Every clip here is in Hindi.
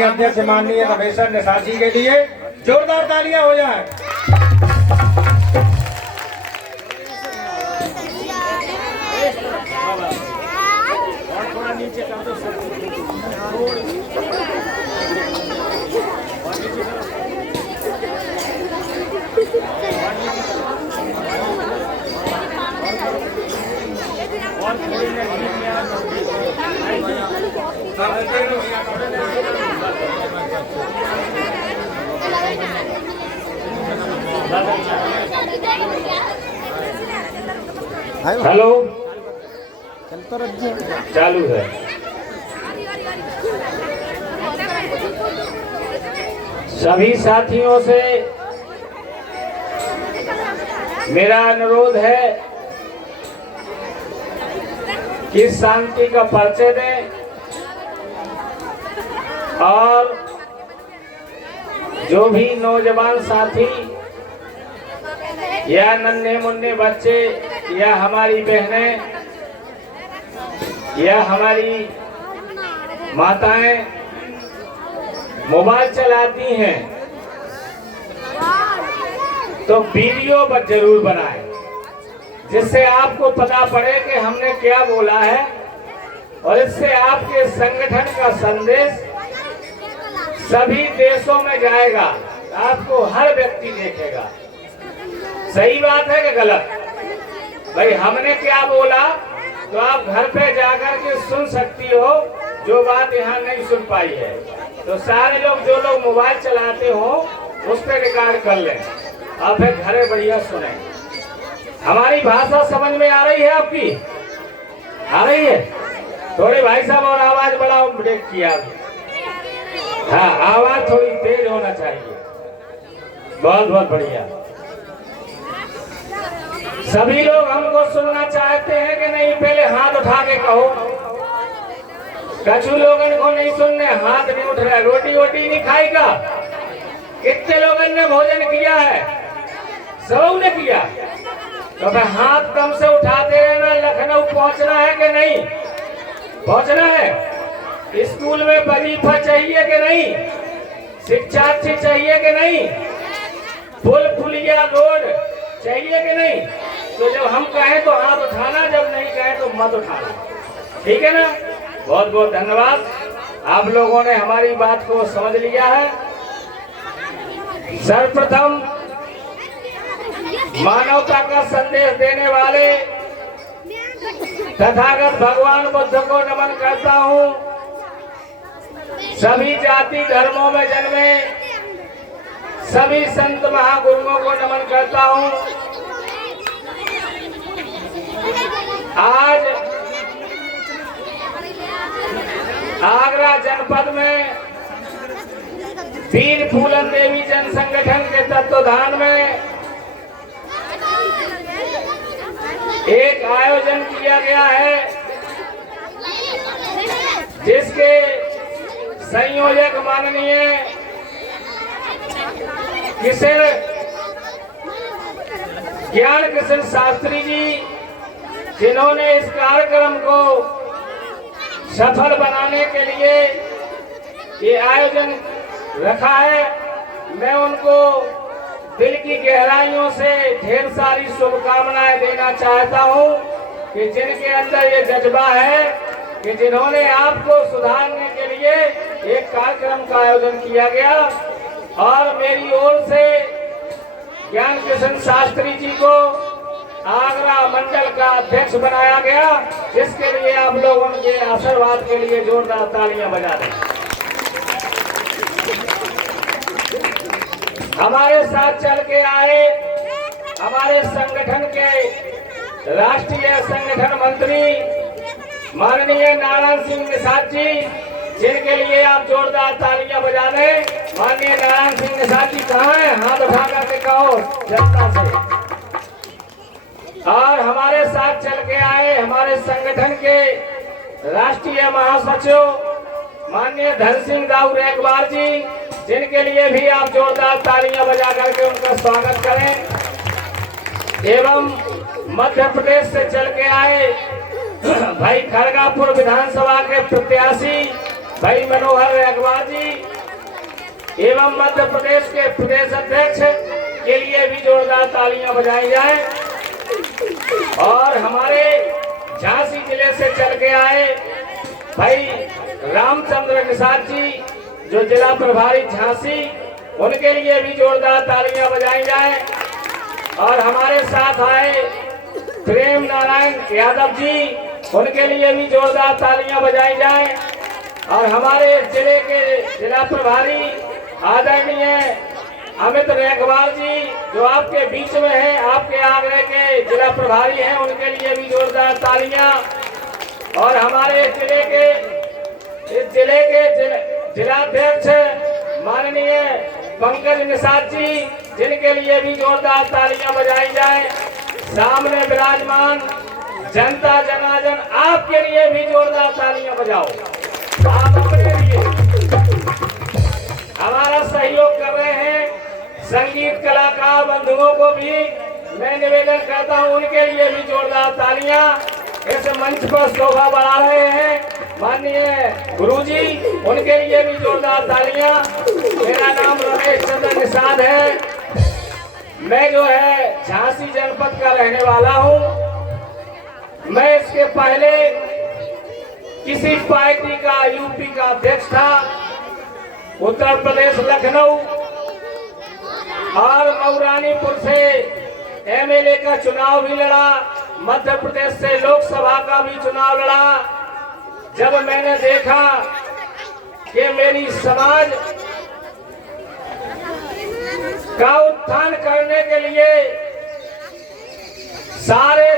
अध्यक्ष माननीय रमेशर निशाची के लिए जोरदार तालियां हो जाए। हेलो, चालू है। सभी साथियों से मेरा अनुरोध है कि शांति का परिचय दें और जो भी नौजवान साथी या नन्हे मुन्ने बच्चे या हमारी बहनें या हमारी माताएं मोबाइल चलाती हैं तो वीडियो पर जरूर बनाएं, जिससे आपको पता पड़े कि हमने क्या बोला है और इससे आपके संगठन का संदेश सभी देशों में जाएगा। आपको हर व्यक्ति देखेगा। सही बात है कि गलत? भाई हमने क्या बोला तो आप घर पे जाकर के सुन सकती हो, जो बात यहाँ नहीं सुन पाई है। तो सारे लोग जो लोग मोबाइल चलाते हो उस पर रिकॉर्ड कर लें और फिर घरे बढ़िया सुने। हमारी भाषा समझ में आ रही है आपकी? आ रही है? थोड़ी भाई साहब और आवाज बढ़ाओ, ब्रेक किया। हाँ, आवाज थोड़ी तेज होना चाहिए। बहुत बहुत बढ़िया। सभी लोग हमको सुनना चाहते हैं कि नहीं? पहले हाथ उठा के कहो। कछु लोगों को नहीं सुनने, हाथ नहीं उठ रहा है। रोटी वोटी नहीं खाएगा? कितने लोगों ने भोजन किया है? सब ने किया। तो फिर हाथ कम से उठाते रहना। लखनऊ पहुंचना है कि नहीं? पहुंचना है। स्कूल में वजीफा चाहिए कि नहीं? शिक्षा अच्छी चाहिए कि नहीं? पुल पुलिया रोड चाहिए कि नहीं? तो जब हम कहें तो हाथ उठाना, जब नहीं कहें तो मत उठाना। ठीक है ना? बहुत बहुत धन्यवाद। आप लोगों ने हमारी बात को समझ लिया है। सर्वप्रथम मानवता का संदेश देने वाले तथागत भगवान बुद्ध को नमन करता हूँ। सभी जाति धर्मों में जन्मे सभी संत महागुरुओं को नमन करता हूँ। आज आगरा जनपद में वीर फूलन देवी जन संगठन के तत्वाधान में एक आयोजन किया गया है, जिसके संयोजक माननीय किशन ज्ञान किशन शास्त्री जी, जिन्होंने इस कार्यक्रम को सफल बनाने के लिए ये आयोजन रखा है। मैं उनको दिल की गहराइयों से ढेर सारी शुभकामनाएं देना चाहता हूं कि जिनके अंदर ये जज्बा है कि जिन्होंने आपको सुधारने के लिए एक कार्यक्रम का आयोजन किया गया। और मेरी ओर से ज्ञान किशन शास्त्री जी को आगरा मंडल का अध्यक्ष बनाया गया, जिसके लिए आप लोगों के आशीर्वाद के लिए जोरदार तालियां बजा दें। हमारे साथ चल के आए हमारे संगठन के राष्ट्रीय संगठन मंत्री माननीय नारायण सिंह निषाद जी, जिनके लिए आप जोरदार तालियां बजा दें। माननीय नारायण सिंह निषाद जी कहाँ हैं? हाथ उठा करके कहो जनता से। और हमारे साथ चल के आए हमारे संगठन के राष्ट्रीय महासचिव माननीय धन सिंह दाऊ रेकवार जी, जिनके लिए भी आप जोरदार तालियां बजा करके उनका स्वागत करें। एवं मध्य प्रदेश से चल के आए भाई खड़गापुर विधानसभा के प्रत्याशी भाई मनोहर अग्रवाल जी एवं मध्य प्रदेश के प्रदेश अध्यक्ष के लिए भी जोरदार तालियां बजाई जाए। और हमारे झांसी जिले से चल के आए भाई रामचंद्र निषाद जी जो जिला प्रभारी झांसी, उनके लिए भी जोरदार तालियां बजाई जाए। और हमारे साथ आए प्रेम नारायण यादव जी, उनके लिए भी जोरदार तालियां बजाई जाए। और हमारे जिले के जिला प्रभारी आदरणीय अमित रेखवाल जी जो आपके बीच में हैं, आपके आगरे के जिला प्रभारी हैं, उनके लिए भी जोरदार तालियां। और हमारे जिले के जिलाध्यक्ष माननीय पंकज निषाद जी, जिनके लिए भी जोरदार तालियां बजाई जाए। सामने विराजमान जनता जनार्दन, आपके लिए भी जोरदार तालियां बजाओ। आप अपने लिए हमारा सहयोग कर रहे हैं। संगीत कलाकार बंधुओं को भी मैं निवेदन करता हूं, उनके लिए भी जोरदार तालियां। इस मंच पर शोभा बढ़ा रहे हैं माननीय गुरुजी, उनके लिए भी जोरदार तालियां। मेरा नाम रमेश चंद्र निषाद है। मैं जो है झांसी जनपद का रहने वाला हूं। मैं इसके पहले किसी पार्टी का यूपी का अध्यक्ष था, उत्तर प्रदेश लखनऊ और मऊरानीपुर से एमएलए का चुनाव भी लड़ा, मध्य प्रदेश से लोकसभा का भी चुनाव लड़ा। जब मैंने देखा कि मेरी समाज का उत्थान करने के लिए सारे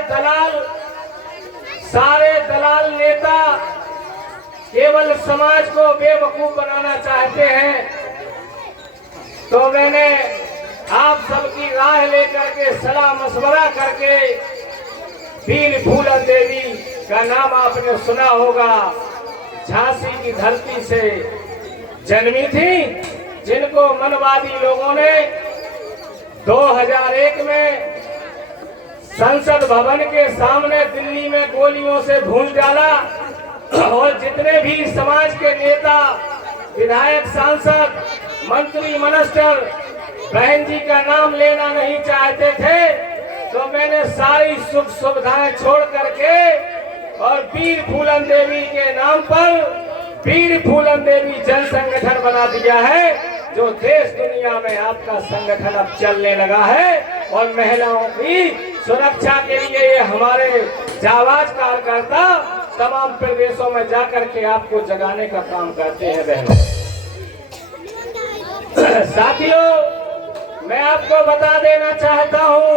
दलाल नेता केवल समाज को बेवकूफ बनाना चाहते हैं, तो मैंने आप सबकी राह लेकर के सलाह मशवरा करके वीर फूलन देवी का नाम आपने सुना होगा, झांसी की धरती से जन्मी थी, जिनको मनवादी लोगों ने 2001 में संसद भवन के सामने दिल्ली में गोलियों से भून डाला। और जितने भी समाज के नेता, विधायक, सांसद, मंत्री, मिनिस्टर बहन जी का नाम लेना नहीं चाहते थे, तो मैंने सारी सुख सुविधाएं छोड़ करके और वीर फूलन देवी के नाम पर वीर फूलन देवी जन संगठन बना दिया है, जो देश दुनिया में आपका संगठन अब चलने लगा है। और महिलाओं की सुरक्षा के लिए ये हमारे जाबाज कार्यकर्ता तमाम प्रदेशों में जाकर के आपको जगाने का काम करते हैं। बहनों, साथियों, मैं आपको बता देना चाहता हूं,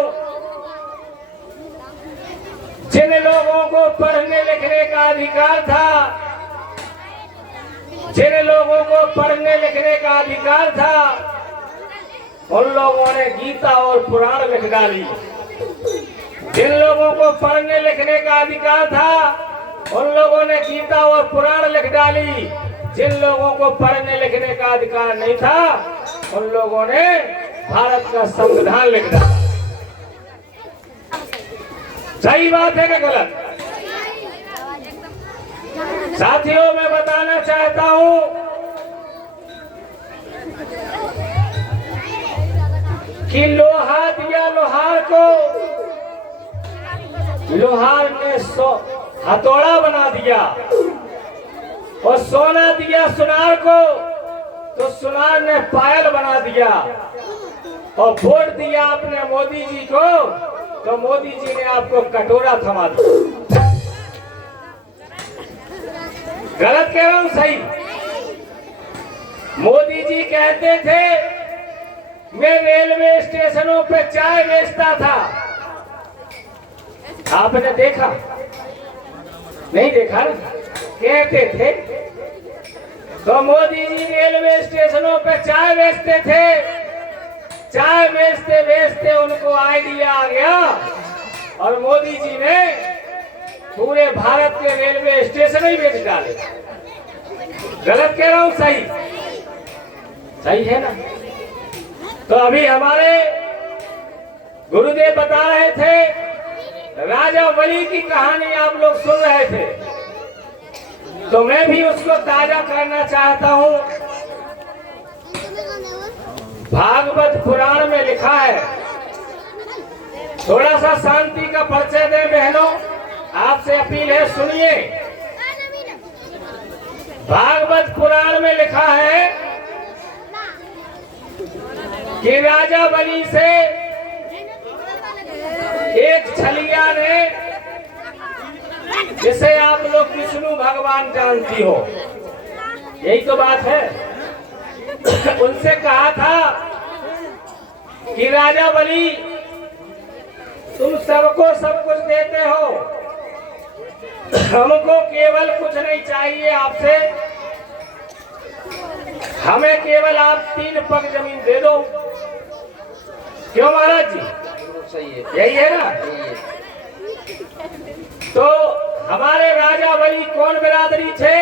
जिन लोगों को पढ़ने लिखने का अधिकार था, जिन लोगों को पढ़ने लिखने का अधिकार था, उन लोगों ने गीता और पुराण लिख डाली। जिन लोगों को पढ़ने लिखने का अधिकार था, उन लोगों ने गीता और पुराण लिख डाली। जिन लोगों को पढ़ने लिखने का अधिकार नहीं था, उन लोगों ने भारत का संविधान लिख डाला। सही बात है कि गलत? साथियों, मैं बताना चाहता हूं, कि लोहा दिया लोहार को, लोहार ने हथौड़ा बना दिया, और सोना दिया सुनार को, तो सुनार ने पायल बना दिया। और वोट दिया आपने मोदी जी को, तो मोदी जी ने आपको कटोरा थमा दिया। गलत कह रहा हूं? सही? मोदी जी कहते थे मैं रेलवे स्टेशनों पे चाय बेचता था। आपने देखा? नहीं देखा ना? कहते थे। तो मोदी जी रेलवे स्टेशनों पे चाय बेचते थे। चाय बेचते बेचते उनको आइडिया आ गया, और मोदी जी ने पूरे भारत के रेलवे स्टेशन ही बेच डाले। गलत कह रहा हूं? सही? सही है ना? तो अभी हमारे गुरुदेव बता रहे थे, राजा बलि की कहानी आप लोग सुन रहे थे। तो मैं भी उसको ताजा करना चाहता हूँ। भागवत पुराण में लिखा है, थोड़ा सा शांति का परिचय दें बहनों, आपसे अपील है, सुनिए। भागवत पुराण में लिखा है कि राजा बलि से एक छलिया ने, जिसे आप लोग विष्णु भगवान जानती हो, यही तो बात है, उनसे कहा था कि राजा बलि तुम सबको सब कुछ देते हो, हमको केवल कुछ नहीं चाहिए आपसे, हमें केवल आप 3 पग जमीन दे दो। क्यों महाराज जी? सही है, यही है ना? तो हमारे राजा बलि कौन बिरादरी थे?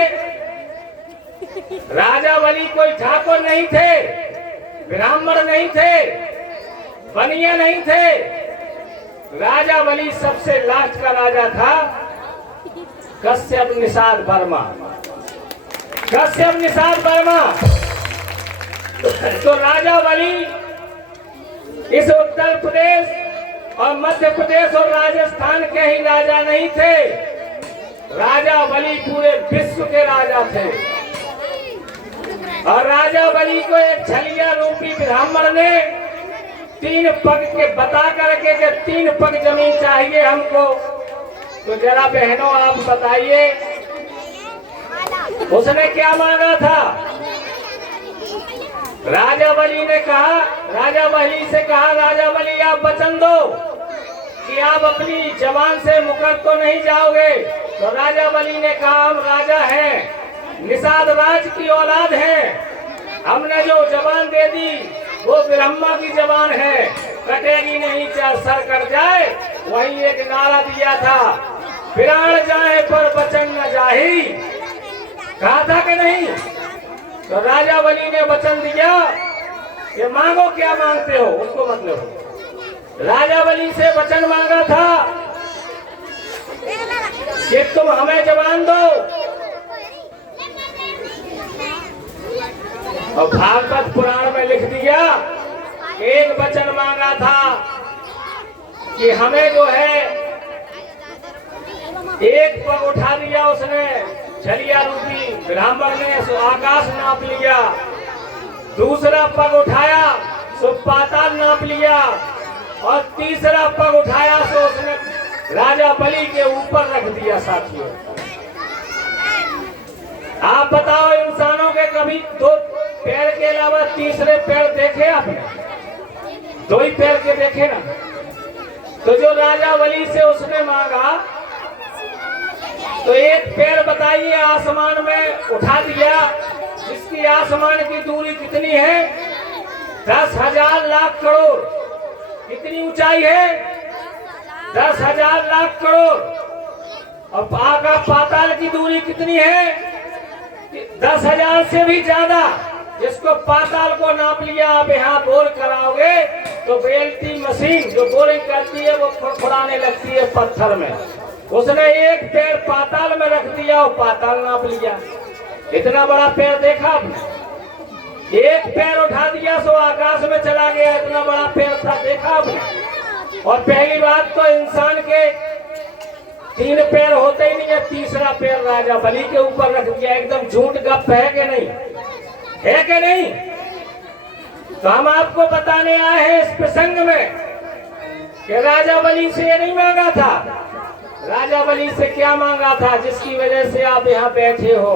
राजा बलि कोई ठाकुर नहीं थे, ब्राह्मण नहीं थे, बनिया नहीं थे। राजा बलि सबसे लास्ट का राजा था, कश्यप निषाद वर्मा। कश्यप निषाद वर्मा। तो राजा बलि इस उत्तर प्रदेश और मध्य प्रदेश और राजस्थान के ही राजा नहीं थे, राजा बलि पूरे विश्व के राजा थे। और राजा बलि को एक छलिया रूपी ब्राह्मण ने 3 पग के बता करके कि 3 पग जमीन चाहिए हमको। तो जरा बहनों आप बताइए उसने क्या मांगा था? राजा बलि ने कहा, राजा बलि से कहा, राजा बलि आप वचन दो कि आप अपनी जबान से मुकर तो नहीं जाओगे। तो राजा बलि ने कहा, हम राजा हैं, निषाद राज की औलाद हैं, हमने जो जबान दे दी वो ब्रह्मा की जबान है, कटेगी नहीं चाहे सर कट जाए। वही एक नारा दिया था, प्राण जाए पर वचन न जाही, कहा था कि नहीं? तो राजा बलि ने वचन दिया कि मांगो क्या मांगते हो, उसको मतलब राजा बलि से वचन मांगा था कि तुम हमें जबान दो। और भागवत पुराण में लिख दिया, एक वचन मांगा था कि हमें जो है, एक पग उठा दिया उसने, छलिया रूपी ब्राह्मण ने सो आकाश नाप लिया, दूसरा पग उठाया सो पाताल नाप लिया, और तीसरा पग उठाया सो उसने राजा बलि के ऊपर रख दिया। साथियों आप बताओ, इंसानों के कभी 2 पैर के अलावा तीसरे पैर देखे आपने? 2 ही पैर के देखे ना। तो जो राजा बलि से उसने मांगा, तो एक पैर बताइए आसमान में उठा दिया, जिसकी आसमान की दूरी कितनी है? 10,000 लाख करोड़। कितनी ऊंचाई है? 10,000 लाख करोड़। और आकाश पाताल की दूरी कितनी है? 10,000 से भी ज्यादा। जिसको पाताल को नाप लिया, आप यहाँ बोर कराओगे तो बेल्टी मशीन जो बोरिंग करती है वो खुड़खुड़ाने लगती है पत्थर में। उसने एक पैर पाताल में रख दिया और पाताल नाप लिया। इतना बड़ा पैर देखा आपने? एक पैर उठा दिया सो आकाश में चला गया, इतना बड़ा पैर था, देखा आपने? और पहली बात तो इंसान के 3 पैर होते ही नहीं है, तीसरा पैर राजा बलि के ऊपर रख दिया। एकदम झूठ गप है कि नहीं? है कि नहीं? तो हम आपको बताने आए हैं इस प्रसंग में कि राजा बलि से ये नहीं मांगा था। राजा बलि से क्या मांगा था जिसकी वजह से आप यहाँ बैठे हो?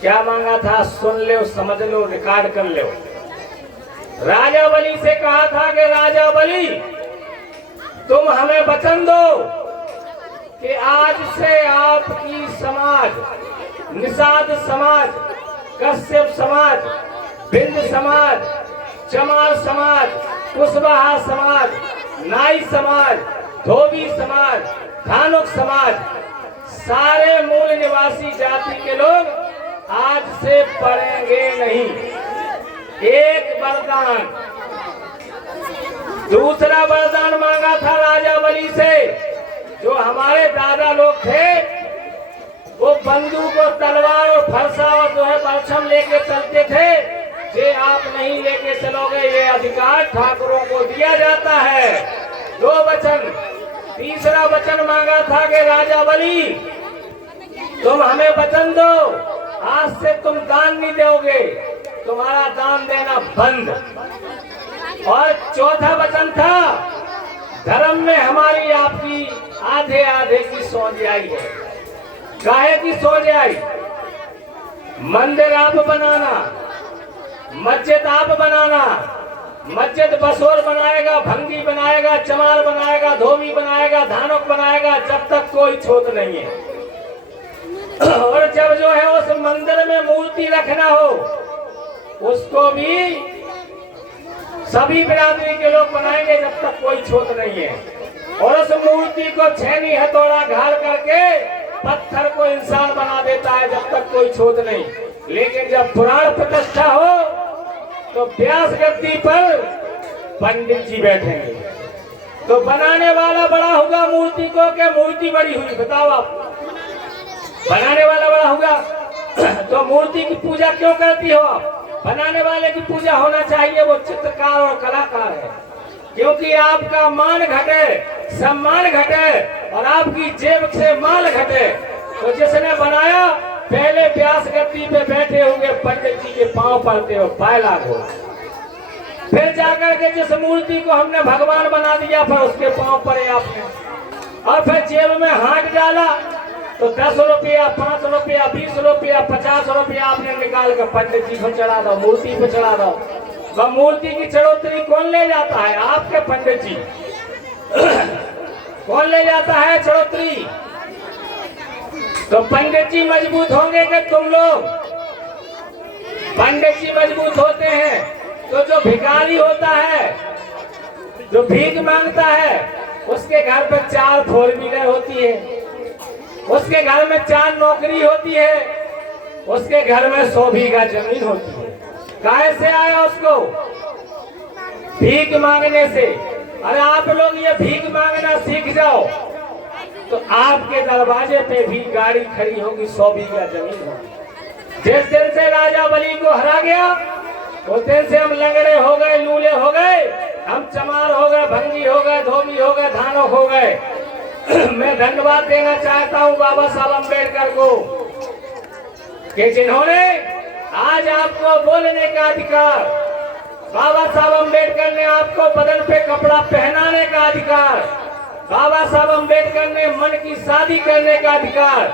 क्या मांगा था? सुन लो, समझ लो, रिकॉर्ड कर लो। राजा बलि से कहा था कि राजा बलि तुम हमें वचन दो कि आज से आपकी समाज, निषाद समाज, कश्यप समाज, बिंद समाज, चमार समाज, कुशवाहा समाज, नाई समाज, धोबी समाज, धानुक समाज, सारे मूल निवासी जाति के लोग आज से पढ़ेंगे नहीं। एक वरदान। दूसरा वरदान मांगा था राजा बलि से, जो हमारे दादा लोग थे वो बंदूक और तलवार और फरसा और जो है परचम लेके चलते थे। ये आप नहीं लेके चलोगे, ये अधिकार ठाकुरों को दिया जाता है। 2 वचन। तीसरा वचन मांगा था कि राजा बलि तुम हमें वचन दो, आज से तुम दान नहीं दोगे, तुम्हारा दान देना बंद। और चौथा वचन था धर्म में हमारी आपकी आधे आधे की सोजाई है। काहे की सोजाई? मंदिर आप बनाना, मस्जिद आप बनाना, मस्जिद बसोर बनाएगा, भंगी बनाएगा, चमार बनाएगा, धोबी बनाएगा, धानुक बनाएगा, जब तक कोई छूत नहीं है। और जब जो है उस मंदिर में मूर्ति रखना हो, उसको भी सभी बिरादरी के लोग बनाएंगे, जब तक कोई छूत नहीं है। और उस मूर्ति को छेनी हथौड़ा घाल करके पत्थर को इंसान बना देता है, जब तक कोई छूत नहीं। लेकिन जब पुराण प्रतिष्ठा हो तो व्यास गद्दी पर पंडित जी बैठेंगे। तो बनाने वाला बड़ा होगा मूर्ति को, क्या मूर्ति बड़ी हुई? बताओ आप। बनाने वाला बड़ा होगा तो मूर्ति की पूजा क्यों करती हो आप? बनाने वाले की पूजा होना चाहिए, वो चित्रकार और कलाकार है। क्योंकि आपका मान घटे, सम्मान घटे और आपकी जेब से माल घटे, तो जिसने बनाया पहले व्यास गद्दी पे बैठे होंगे पंडित जी के पांव पड़ते हो, पाए लागो। फिर जाकर के जिस मूर्ति को हमने भगवान बना दिया, फिर उसके पांव पड़े आपने। और फिर जेब में हाथ डाला तो 10 रुपया, 5 रुपया, 20 रुपया, 50 रुपया आपने निकाल कर पंडित जी को चढ़ा दो, मूर्ति पे चढ़ा दो। वह मूर्ति की चढ़ोतरी कौन ले जाता है? आपके पंडित जी। कौन ले जाता है चढ़ोतरी? तो पंडित जी मजबूत होंगे कि तुम लोग? पंडित जी मजबूत होते हैं तो जो भिखारी होता है, जो भीख मांगता है, उसके घर पर 4 फोर व्हीलर होती है, उसके घर में 4 नौकरी होती है, उसके घर में 100 बीघा जमीन होती है। काहे से आया उसको? भीख मांगने से। अरे आप लोग ये भीख मांगना सीख जाओ तो आपके दरवाजे पे भी गाड़ी खड़ी होगी, 100 बीघा जमीन होगी। जिस दिन से राजा बलि को हरा गया उस दिन से हम लंगड़े हो गए, लूले हो गए, हम चमार हो गए, भंगी हो गए, धोबी हो गए, धानुक हो गए। मैं धन्यवाद देना चाहता हूँ बाबा साहब अम्बेडकर को कि जिन्होंने आज आपको बोलने का अधिकार, बाबा साहब अम्बेडकर ने आपको बदन पे कपड़ा पहनाने का अधिकार, बाबा साहब अम्बेडकर ने मन की शादी करने का अधिकार,